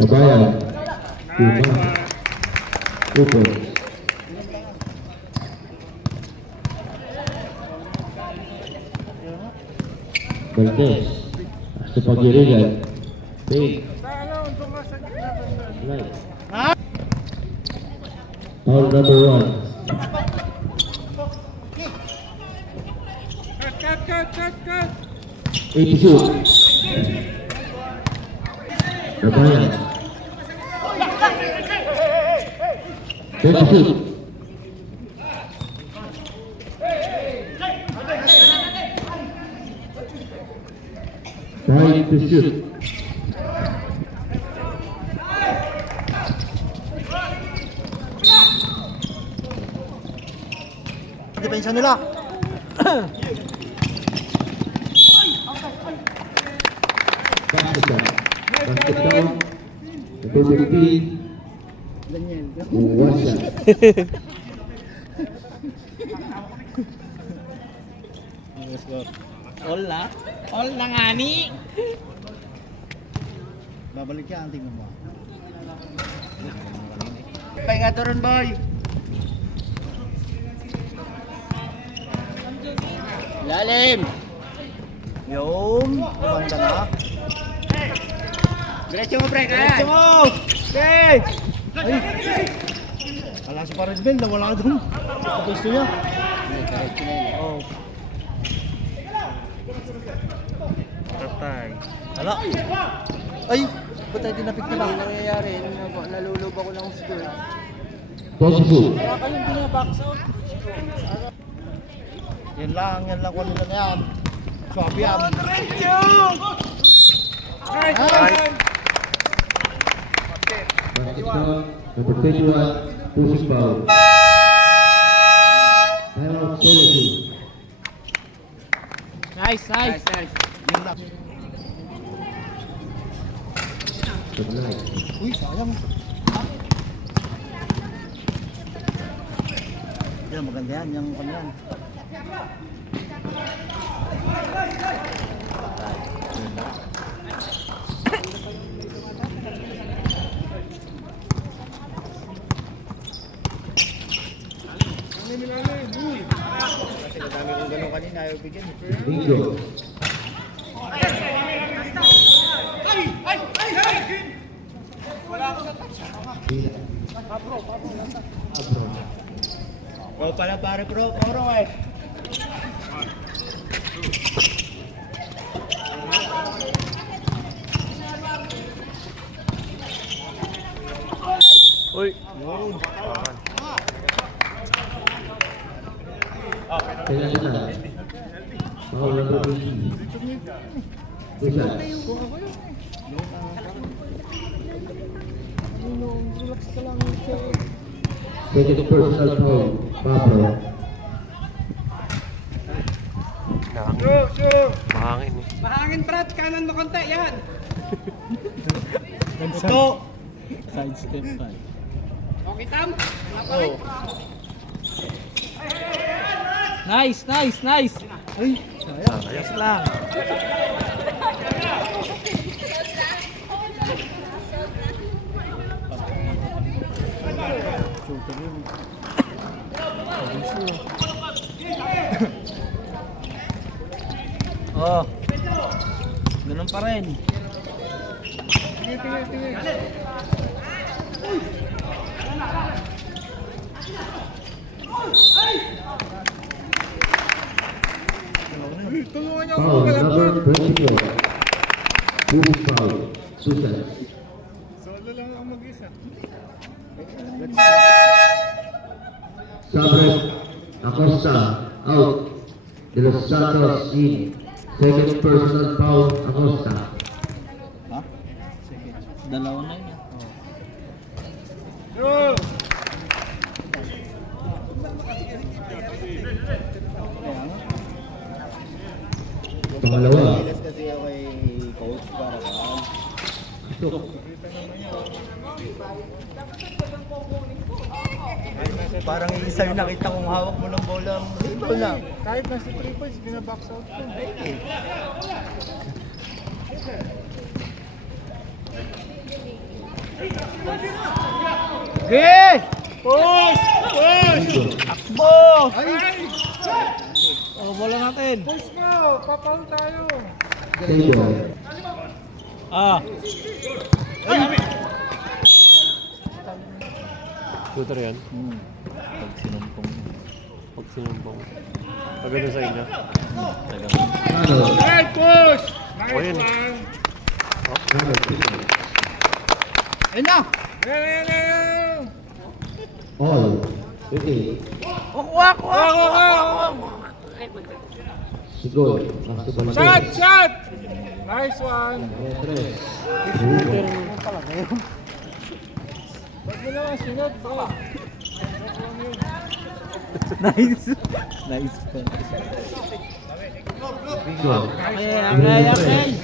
Kabayan. Upo. Valdez. Sa pagirigan. Big. Right. Foul number 1. Cut. 82. Kabayan. 32. Five to shoot. Depensa nila. Basket down. Number 15. One shot. All na nga ni. Babalik yan, tingnan mo. Pahinga to rin, boy. Lalim. Yung, kumanda na. Diretso mo, pre. Diretso mo! Okay! Ay! Wala si Pared Ben, wala doon. Sa gusto niya. Oh. Tatay. Hala! Ay! Ba't tayo tinapik na ba? Ano nangyayari? Nalulub ako ng score. 22. Wala kayong binabox out. Yan lang kung nila na yan. Swabe yan. Basket down. Number 21. Pushing foul. Timeout 32. Nice. Yan lang. Good night. Uy, sayang. Yan, maganda yan. Yung kanilang. Kasi madami kong gano'n kanina, ayaw bigyan. Bingo. Oh, pala pare pro, eh. Uy. Kaya na. Foul number 20. Two shots. Second personal foul. Pablo. Mahangin eh. Mahangin, Brad. Kanan mo konti. Yan. Ito! Side step tayo. Okay, Tam. Wala pa rin. Nice. Ay, sayang. Ayos lang. Oh. Ganun pa rin. Tulungan niyo Foul number 24. Pushing foul. Two shots. Solo lang ang mag-isa. Sabres Acosta out. De Los Santos in. Second personal foul Acosta. Ha? Dalawa na yun. Go! Pangalawa. Kasi ako kay coach para ba? Parang isa yung nakita kong hawak mo ng bola. Ito lang. Kahit nasa 3 points, binabox out ko. Okay! Push! Push! Takbo! Oh, bola natin. Push mo! Papaul tayo! Stable. Ah. Shooter yan. Pag sinumpong. Pag sinumbong. Pag ano sa inyo. Foul. Right, push! Nice Oh, yun. one! Number 6. Ayun na! Yan! All. 58. Sigol. Basketball Shot! again. Shot! Nice one! Tres. Ruben. Ba't mo naman sinod, bro? Nice. Nice pa. Bingo. Okay.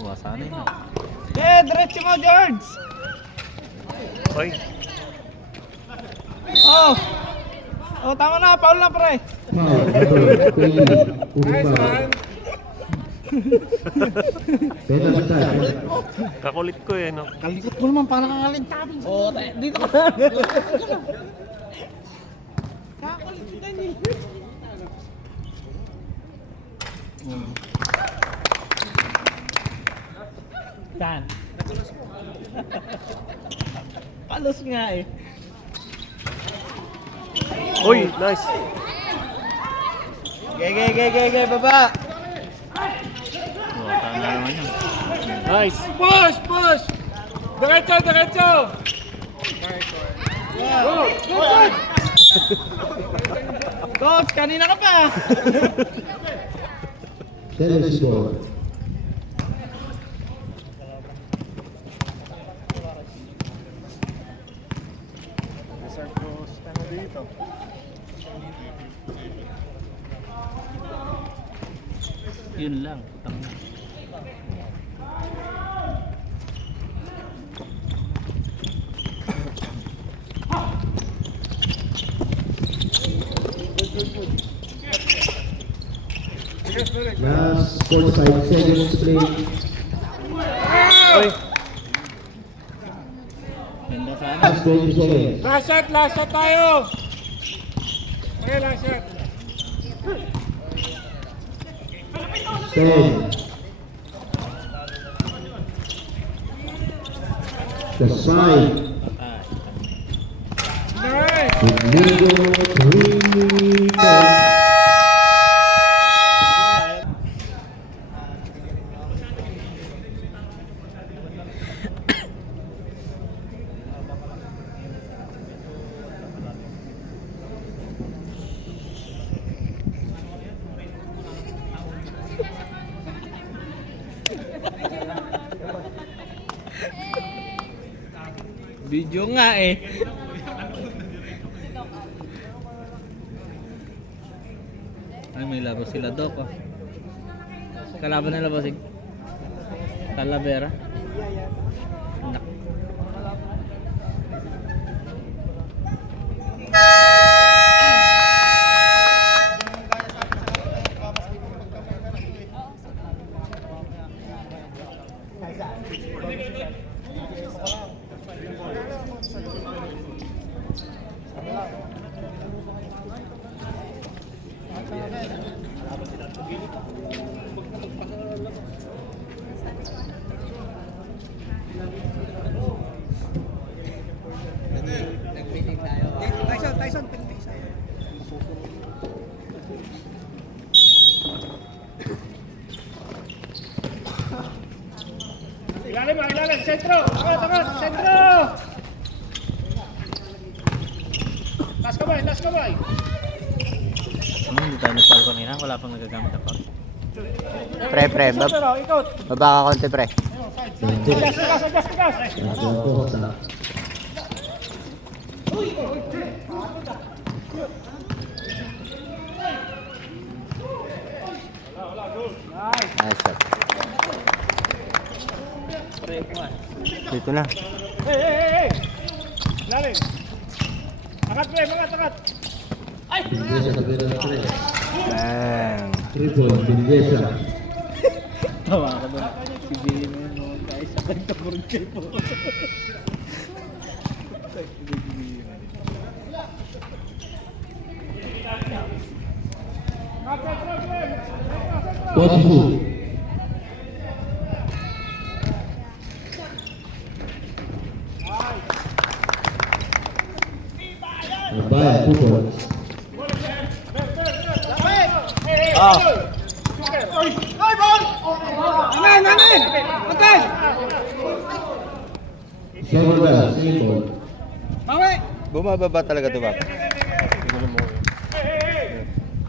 Wasanin na. Eh, diretso mo, George! Oy. Oh! Oh, tama na. Foul na, pre. Foul. Number 3. Nice Foul. one! Penalty time. Kakulit ko eh, no? Kalikot mo naman, parang kakalintabing. Oo, dito ka. Kakalitan eh. Saan? Palos nga eh. Uy, nice. Ge, baba! Oh, tama naman yun. Nice. Push! Push! Diretso! Diretso! Go! Go! Coach, kanina ka pa! Tennis ball. Reserve post. Ano dito? Yun lang. Putang na. Last 45 seconds to play. Uy. Ganda sana. Last 20 seconds. Last shot! Last shot tayo! Okay, last shot. 10. The side. Patay. Nice! With Ligo 3 points. Video nga eh. Ay, may laro sila Doc oh. Kalaban nila bossing. Talavera. Nak. Ilalim! Sentro! Takot! Sentro! Last kamay! Hindi tayo nagpal kanina, wala pang nagagamit ako. Pre, Ikot! baba ka konti, pre. Tigas! Santiago Acosta. Nice shot. Dito na. Hey! Ilalim! Angat pre! Angat! Villesa Cabrera 3. Bang. 3 points. Villesa. Tawa ka doon. Sabihin mo yun, guys. Sa kanta po rin kayo po. Positive. Bayan, 2 points. Amen! Amen! Okay! 7 balls, 3 points. Bawi! Bumababa talaga ito, Papa. Tingnan mo.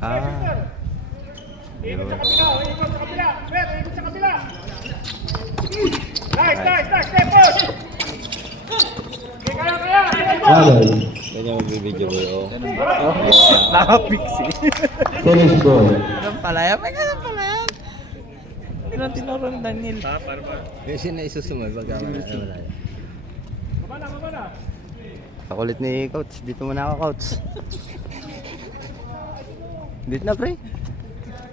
Ah. Yun. Nice, nice, nice! Step push! Okay, kaya! Foul. Ganyan magbibideo ko yun. Nakapiksi. Finish ball. Ganun pala yan. May ganun pala yan. Hindi lang tinuro ni Daniel. Kasi na isusunod pagka wala yan. Baba na! Kakulit ni Coach. Dito muna ako, Coach. Dito na, pre.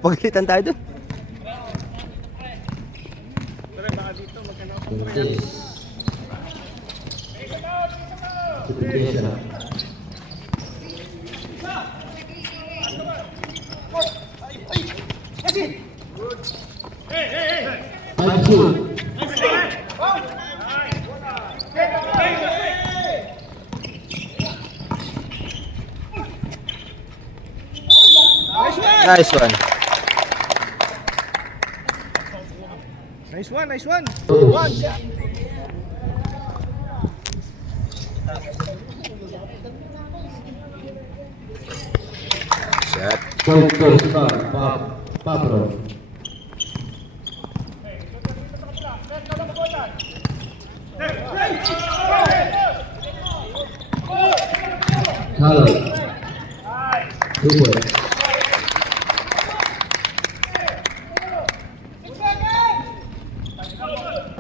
Pagkilitan tayo doon. Certification. Five two. Nice one. Nice one, nice one. Shot. Coach Star, Pablo. Hello. 2 points.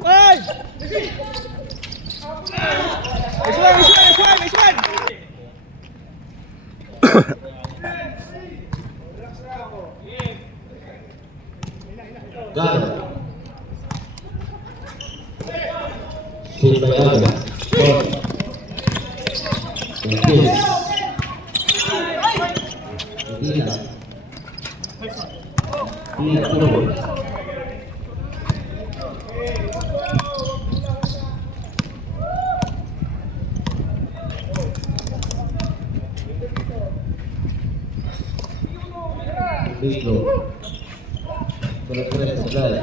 Hey! Nice one! Got it. Save by Aga. Kiss. Medina. Medina. Listo. Con el 3 central.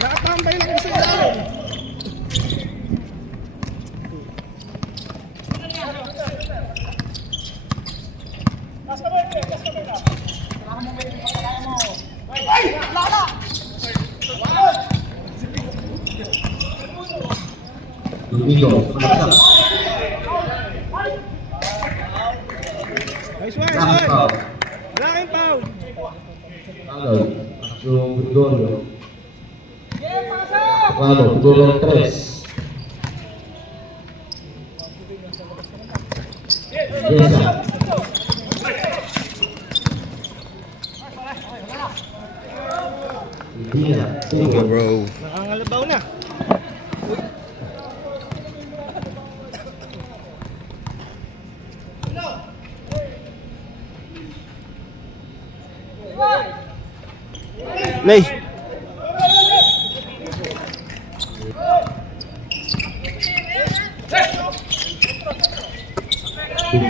Nakatambay lang isa down. Domingo. Nice one, Round nice one. foul. Laking foul. Hello. Yung Gregorio. Pablo, Gregorio 3. Jesa. Medina. Go, bro. Nakangalabaw na. Nay.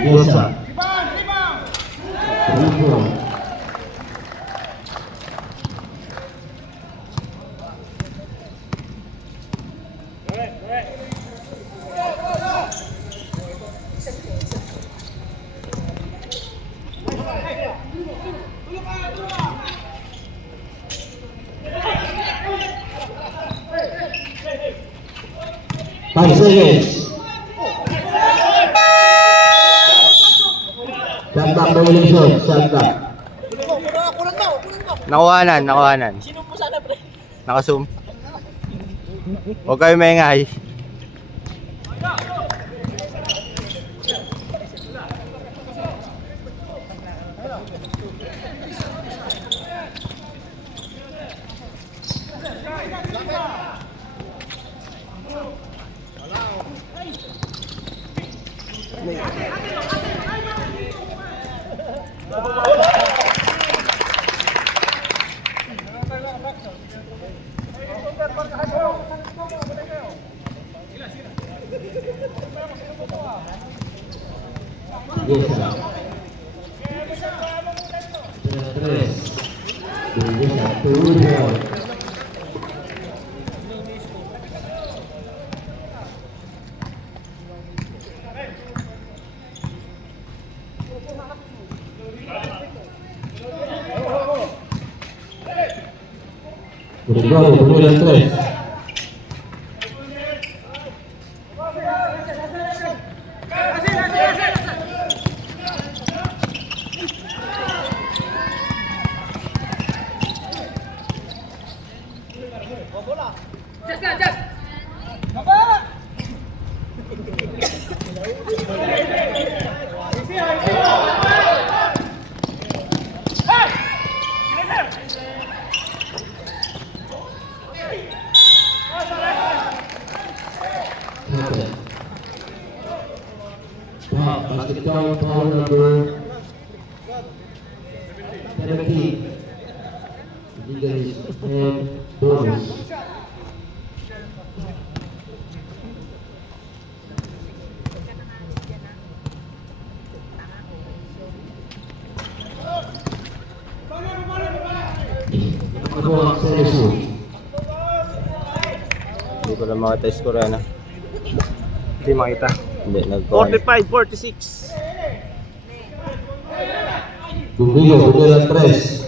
Jesa. 3 points. Five seconds. Shot back the winning shot. Shot back. Nakuhanan. Naka-zoom. Huwag kayo maingay. Belleza. Tres. Belleza, turno. Uruguay, kemudian tres. Wow, basketball foul number 17. Legal is and bonus. Ako ang seryoso. Hindi ko lang makita yung score yan, ah. Hindi makita. Hindi, nagkuhan. 45-46. Gungguyo, kemudian tres.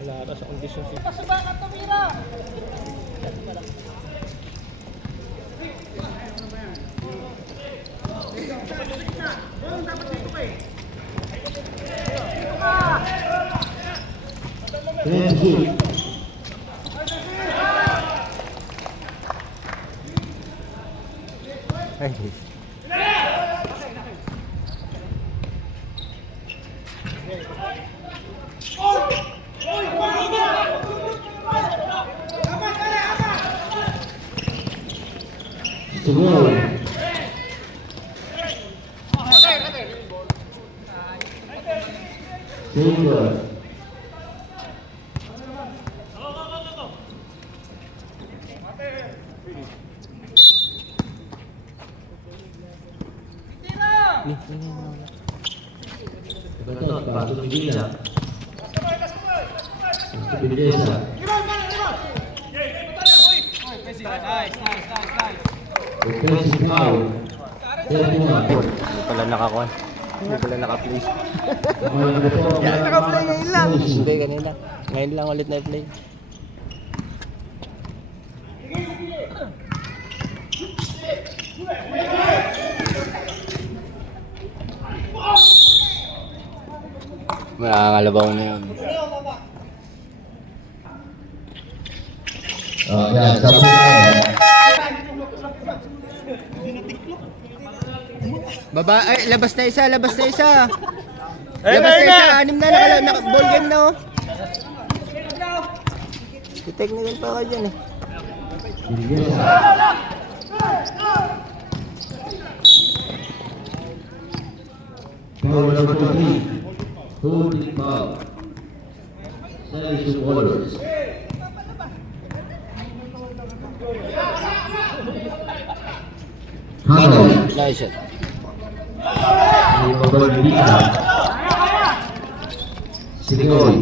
Wala ata sa kondisyon si... Tres. Ay, Siguro. Single. Betul, Pak Tumigila. Belleza. Offensive foul. 31. hindi pala nakakuhan. Hindi pala naka-play. Naka-play ngayon lang. Hindi, kanina. Ngayon lang ulit na-play. Makakalabaw na yun. Oh, yan, sabi ko. Baba, ay, labas na isa, labas na isa. Labas na isa, anim na, ball game na, oh. Technical pa ka dyan, eh. Foul number 3. Holding foul. Service orders. Hanoi. Nice shot. Ay magbalik. Sigoy.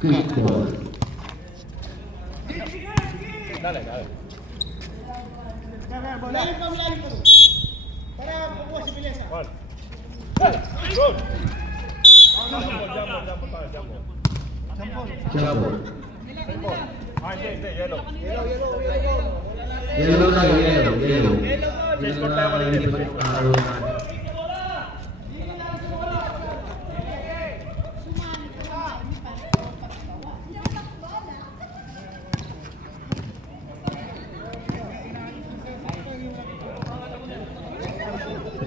Quick ball. Jump ball. Yellow na, yellow. Yellow na, yellow.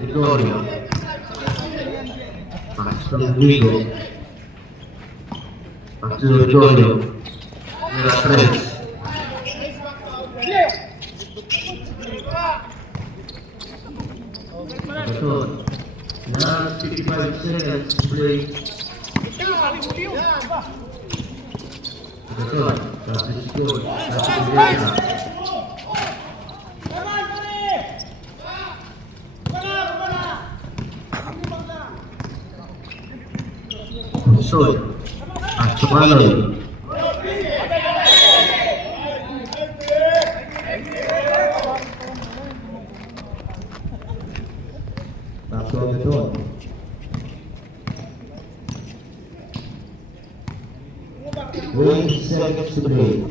Gregorio. Pass from Guigo. Pass to Gregorio. Mira tres. Betul. Now 55 seconds to play. Beton, substitution, substitution. Soy, Asumaloy. Back to Beton. 20 seconds to play.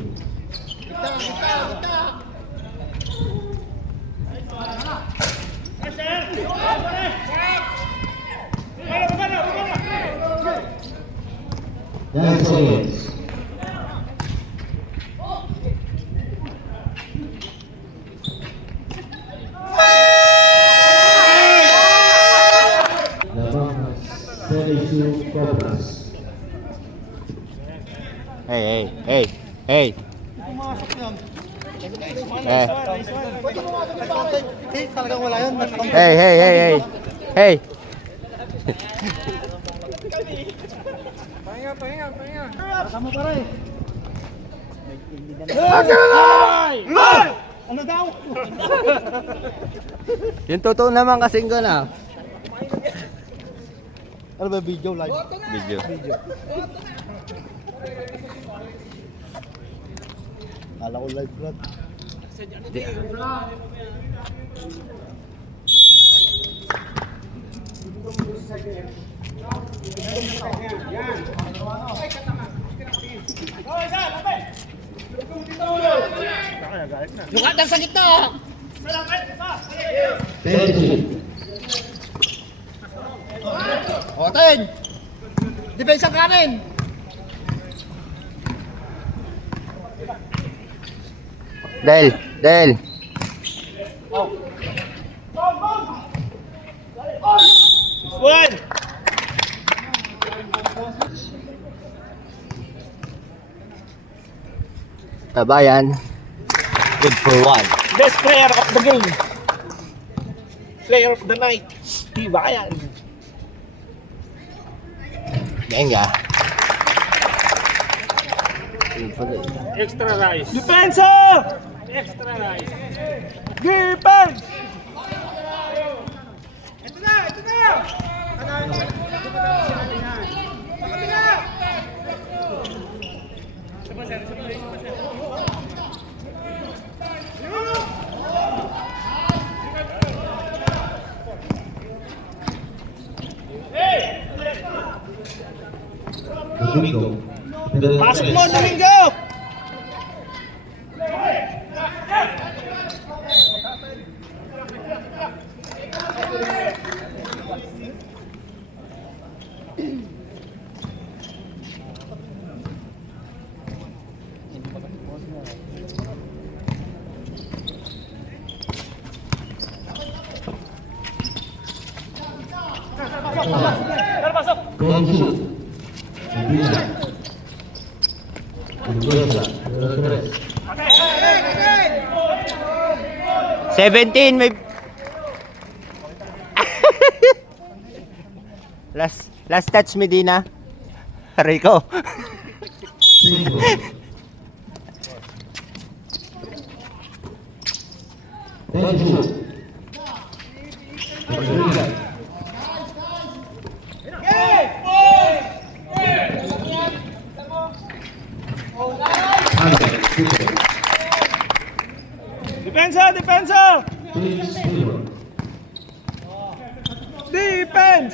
Nine seconds. Labang Selisio Cobras. Hey, hey, hey, hey. Eh. Talagang wala yun. Hey, hey, hey, hey. Hey. Kasama pa rin. Ano daw? Yung totoo naman kasing ko na. Ano ba video live? Video. Kala ko live vlog. Lukatan sa gitna! 30. Oten! Depensa kanin! Del. One! Tabayan. Good for one. Best player of the game. Player of the night. Tibayan. Venga. Extra rice. Depensa! Extra rice. Defense! Ito na! Domingo. Pasok mo, Domingo! Gonzu. Medina. Mendoza. 17 may last touch Medina. Rico. Cinco. Gonzu. Rodriguez. Depensa! Twins Taylor. Defense!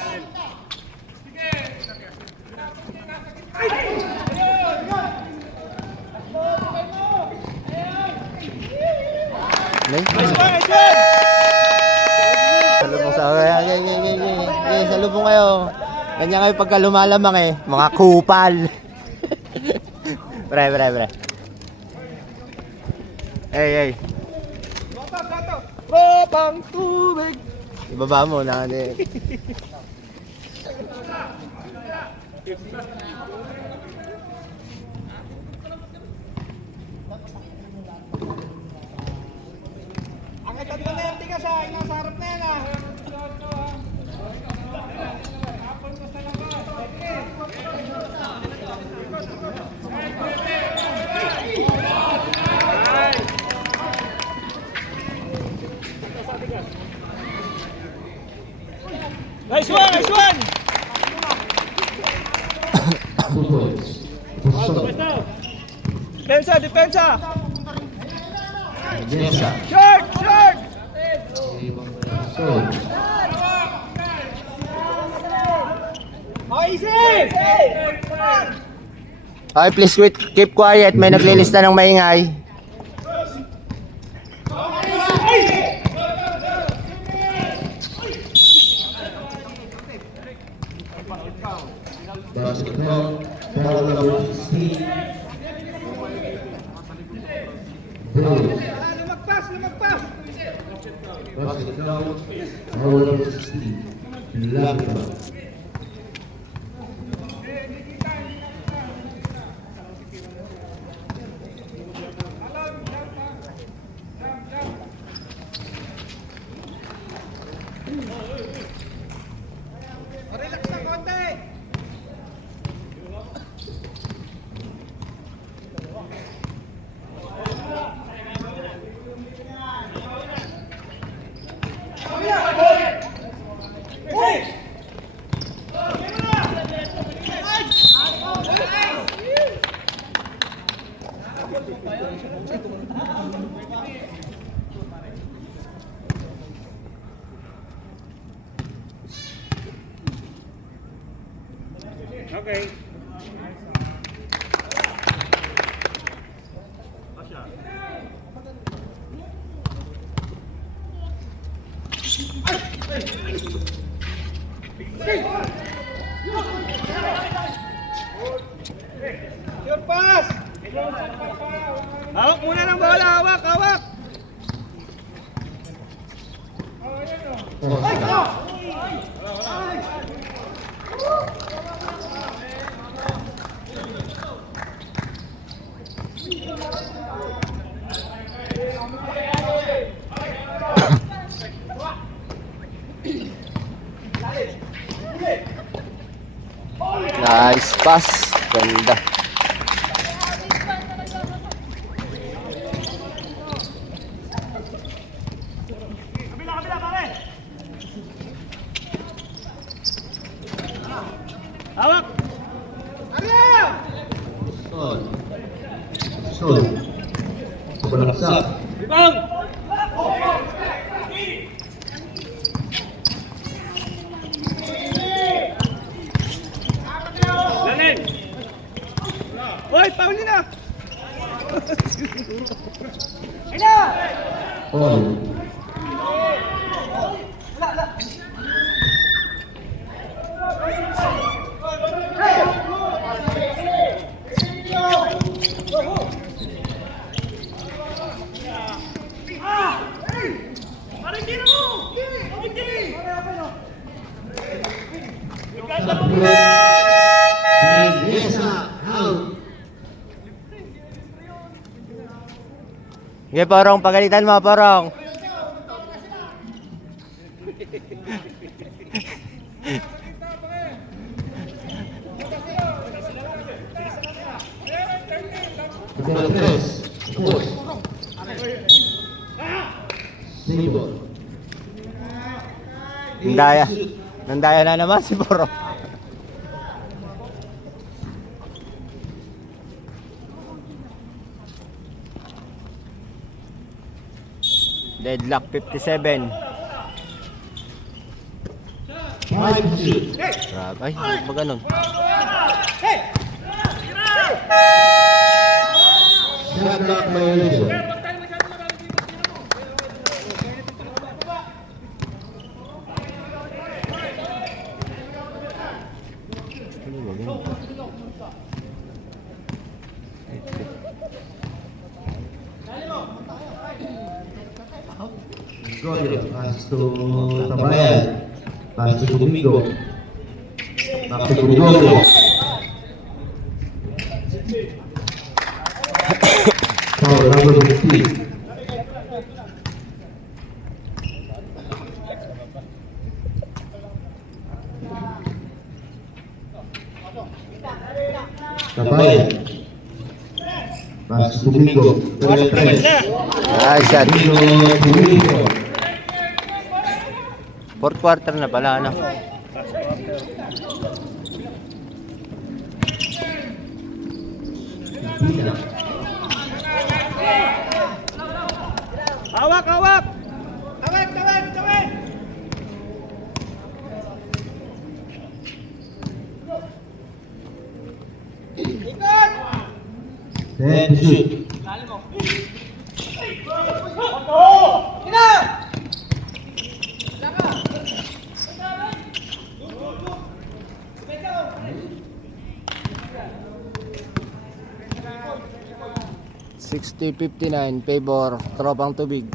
Nice one! Salubong sa salubong kayo. Ganyan kayo pagka lumalamang eh. Mga kupal. Pre. Hey. Tropang tubig! Ibaba mo na ano. Ang tatlo na yung tigas ha, nasa harap na yan ha. Puso. Depensa, depensa! Mesa. Short, short! Puso. Okay, please keep quiet. May naglilista ng maingay. Basketball. Ball number 16. Bulls. Basketball. Ball number 16. Laban. Okay. Your pass! Hawak muna ng bola, hawak, hawak! Nice pass. Ganda. Hawak! Sol. Sol. Balaksak. Rebound! Lanin! Hoy, pauli na! All. Mesa. Out. Sige, Porong. Pagalitan mo, Porong. Number 3. Force. Single. Nandaya. Nandaya na naman si Porong. Deadlock 57. 5 shoot. Grabe. Ay, ba ganun? Shot clock violation. Gloria, pass to Tabayan. Pass to Domingo. Back to Gregorio. Foul number 15. Tabayan. Pass to Domingo. Nice shot. Domingo. Fourth quarter na pala, ano? Bilang. Hawak, hawak! Tawid, tawid, tawid! Set to shoot. $60.59 favor Tropang Tubig.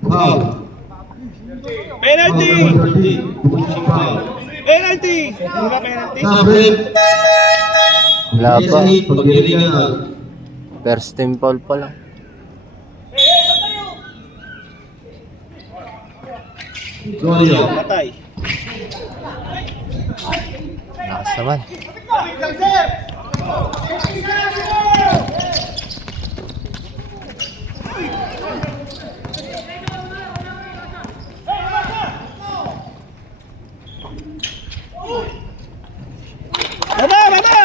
Foul. Penalty! Foul. Penalty! Di ba penalty? Break. Wala pa. Pag-irigan. First team foul pa lang. Golyo. Patay. Lakas naman. Baba, baba!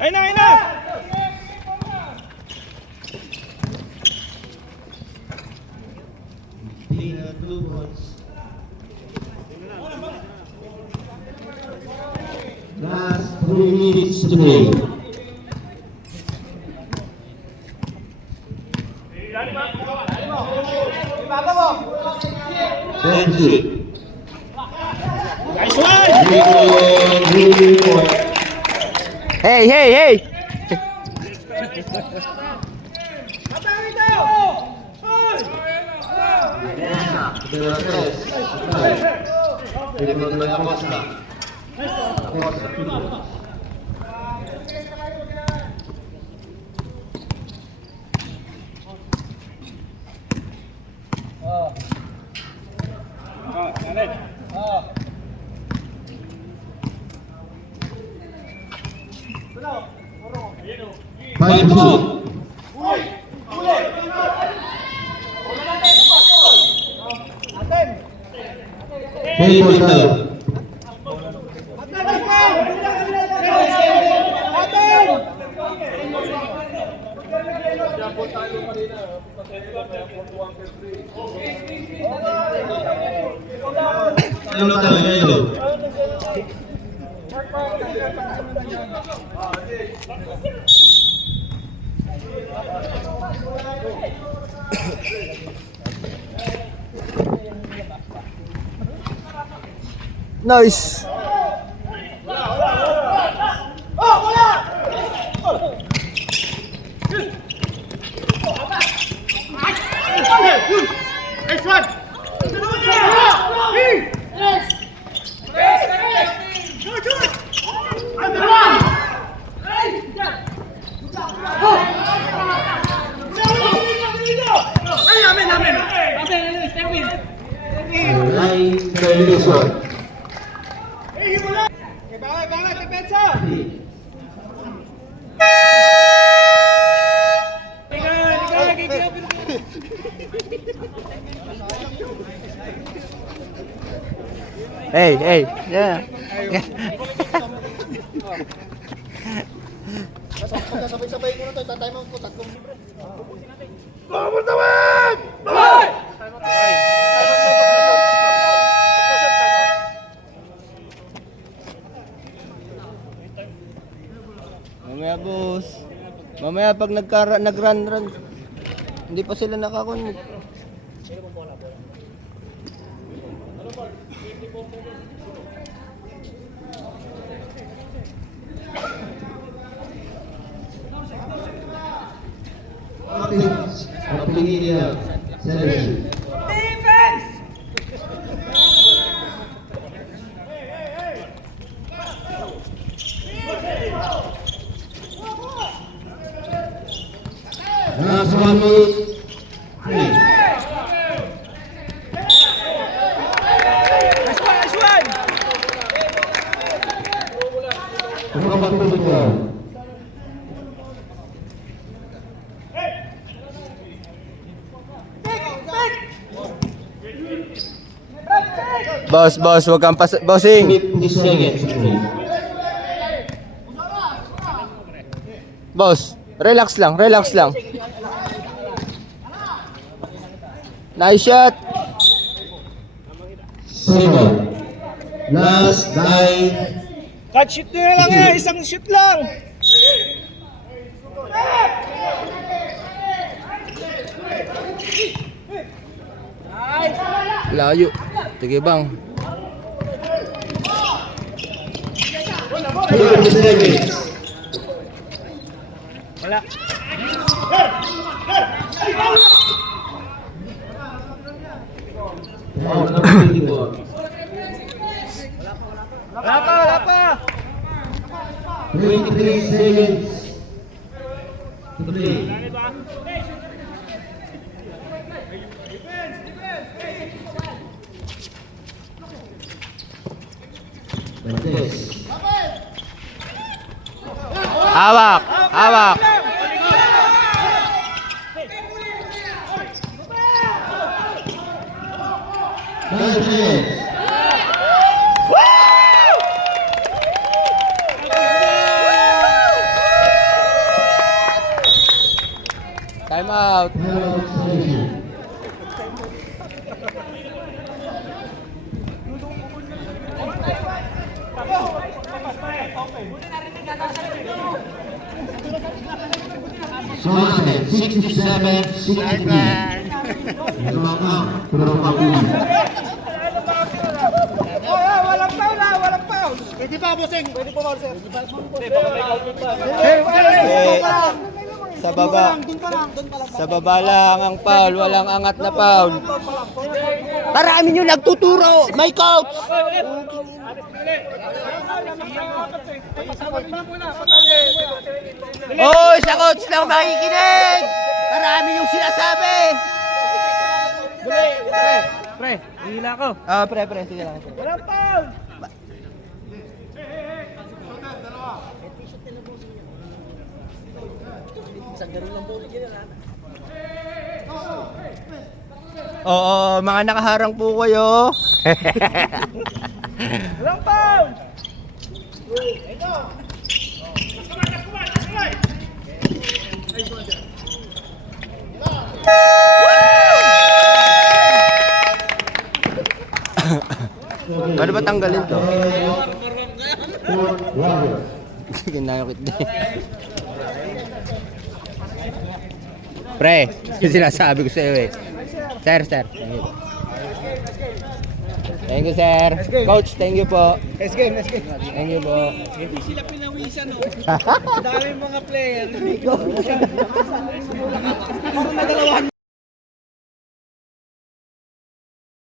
Ayun na, ayun na! Last 3 minutes to play. Then shoot. Nice one! Hey, hey, hey! Five shoot. Table down. Yellow tayo, yellow. Nice! Nice one! Line termination. Hey, hey! Yeah! Sabay-sabay ko na to, tatay mo ko, tatlong libre. Mamaya boss. Mamaya pag nag-run, hindi pa sila nakakon. Opinion. Center. Last 1 minute. Three. Boss, wag kang bossing. 50 seconds. Boss, relax lang. Nice shot. 7. Last 9. Cut shoot nyo lang eh, isang shoot lang. Layo. Sige bang. 30 seconds. Wala. Oh, number 24. Wala pa. 23 seconds. 3. Bantes. Hawak. 9 seconds. Time out. So, 67, 63. Walang foul. Pwede pa, bossing. Pwede pa, bossing. Sa baba lang ang foul, walang angat na foul. Marami nyo nagtuturo, my coach. Oh, sa coach lang makikinig. Marami yung sinasabi. Pre, hihila ko. Pre, sige lang. Walang foul. Oo, mga nakaharang po kayo. Walang foul. Paano ba tanggalin to? Sige, nayokit din. Pre, yung sinasabi ko sa iyo eh. Sir. Thank you, sir. Coach, thank you po. Let's game. Thank you po. Hindi sila pinawisan, no? Dami mga player. Parang nagalawan